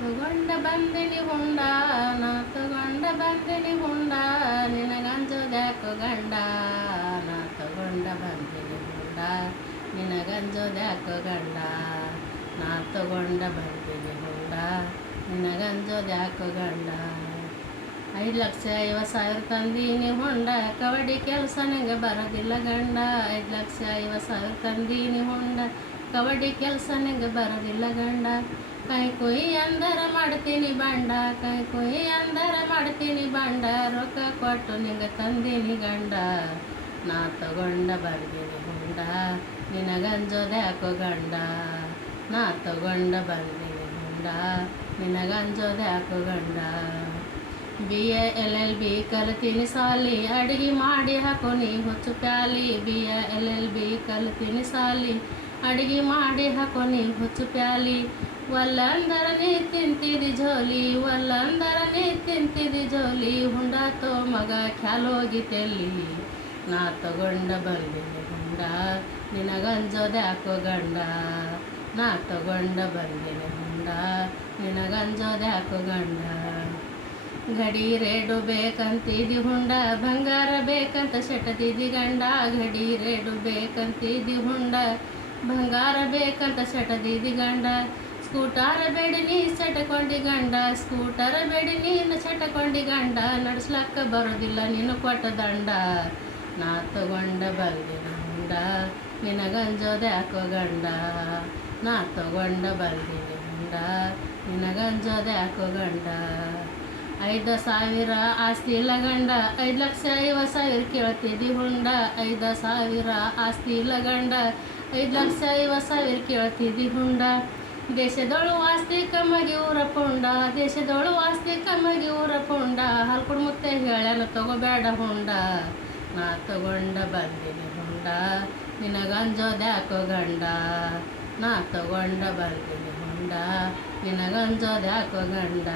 ತಗೊಂಡ ಬಂದಿನಿ ಹುಂಡ ನಾ ತಗೊಂಡ ಬಂದಿನಿ ಹುಂಡ ನಿನಗಂಜೋದ್ಯಾಕೋ ಗಂಡ ನಾ ತಗೊಂಡ ಬಂದಿನಿ ಹುಂಡ ನಿನಗಂಜೋದ್ಯಾಕೋ ಗಂಡ ನಾ ತಗೊಂಡ ಬಂದಿನಿ ಹುಂಡ ನಿನಗಂಜೋದ್ಯಾಕೋ ಗಂಡ 5,50,000 ತಂದೀನಿ ಹೊಂಡ ಕವಡಿ ಕೆಲಸ ನಂಗೆ ಬರೋದಿಲ್ಲ ಗಂಡ 5,50,000 ತಂದೀನಿ ಹೊಂಡ ಕವಡಿ ಕೆಲಸ ನಂಗೆ ಬರೋದಿಲ್ಲ ಗಂಡ ಕೈ ಕೊಯ್ ಅಂದರ ಮಾಡ್ತೀನಿ ಬಂಡ ಕೈ ಕೊಯ್ ಅಂದರ ಮಾಡ್ತೀನಿ ಬಂಡ ರೊಕ್ಕ ಕೊಟ್ಟು ನಿಂಗೆ ತಂದೀನಿ ಗಂಡ ನಾ ತಗೊಂಡ ಬಂದೀನಿ ಹುಂಡ ನಿನಗಂಜೋದ್ಯಾಕೋ ಗಂಡ ನಾ ತಗೊಂಡ ಬಂದೀನಿ ಹುಂಡ ನಿನಗಂಜೋದ್ಯಾಕೋ ಗಂಡ BA LLB ಕಲ್ತೀನಿ ಸಾಲಿ ಅಡಿಗೆ ಮಾಡಿ ಹಾಕೋನಿ ಹುಚ್ಚು ಪ್ಯಾಲಿ BA LLB ಕಲ್ತೀನಿ ಸಾಲಿ ಅಡಿಗೆ ಮಾಡಿ ಹಾಕೋನಿ ಹುಚ್ಚು ಪ್ಯಾಲಿ ಒಲ್ಲಂದರ ನೀ ತಿಂತಿದಿ ಜೋಲಿ ಒಲ್ಲಂದರ ನೀ ತಿಂತಿದಿ ಜೋಲಿ ಹುಂಡಾತೋ ಮಗ ಖ್ಯಾಲೋಗಿತೆಲ್ಲಿ ನಾ ತಗೊಂಡ ಬಂದಿನಿ ಹುಂಡ ನಿನಗಂಜೋದ್ಯಾಕೋ ಗಂಡ ನಾ ತಗೊಂಡ ಬಂದಿನಿ ಹುಂಡ ನಿನಗಂಜೋದ್ಯಾಕೋ ಗಂಡ घड़ी रेडु बेकंतिदी हुंड ಬಂಗಾರ ಬೇಕಂತ ಶೆಟದಿದಿ ಗಂಡ घड़ी रेडु ಬೇಕಂತಿದಿ ಹುಂಡ ಬಂಗಾರ ಬೇಕಂತ ಶೆಟದಿದಿ ಗಂಡ ಸ್ಕೂಟರ್ ಬೇಡಿ ನೀ ಸೆಟಕೊಂಡಿ ಗಂಡ ಸ್ಕೂಟರ್ ಬೇಡಿ ನೀನು ಸೆಟಕೊಂಡಿ ಗಂಡ ನಡ್ಸ್ಲಕ್ಕ ಬರೋದಿಲ್ಲ ನೀನು ಕೊಟ್ಟ ದಂಡ ನಾ ತಗೊಂಡ ಬಂದಿನ ಹುಂಡ ನಿನಗಂಜೋದ್ಯಾಕೋ ಗಂಡ ನಾ ತಗೊಂಡ ಬಂದಿನಿ ಹುಂಡ ನಿನಗಂಜೋದ್ಯಾಕೋ ಗಂಡ 5,000 ಆಸ್ತಿ ಇಲ್ಲ ಗಂಡ 5,50,000 ಕೇಳ್ತಿದ್ದಿ ಹುಂಡ 5,000 ಆಸ್ತಿ ಇಲ್ಲ ಗಂಡ 5,50,000 ಕೇಳ್ತಿದ್ದಿ ಹುಂಡ ದೇಶದೊಳು ಆಸ್ತಿ ಕಮ್ಮಗೆ ಊರ ಪುಂಡ ದೇಶದೊಳು ಆಸ್ತಿ ಕಮ್ಮಗೆ ಊರ ಪುಂಡ ಹಲ್ಕುಡ್ ಮುತ್ತೆ ಹೇಳ್ಯಾನ ತಗೋಬೇಡ ಹುಂಡ ನಾ ತಗೊಂಡ ಬಂದಿನಿ ಹುಂಡ ನಿನಗಂಜೋದ್ಯಾಕೋ ಗಂಡ ನಾ ತಗೊಂಡ ಬಂದಿನಿ ಹುಂಡ ನಿನಗಂಜೋದ್ಯಾಕೋ ಗಂಡ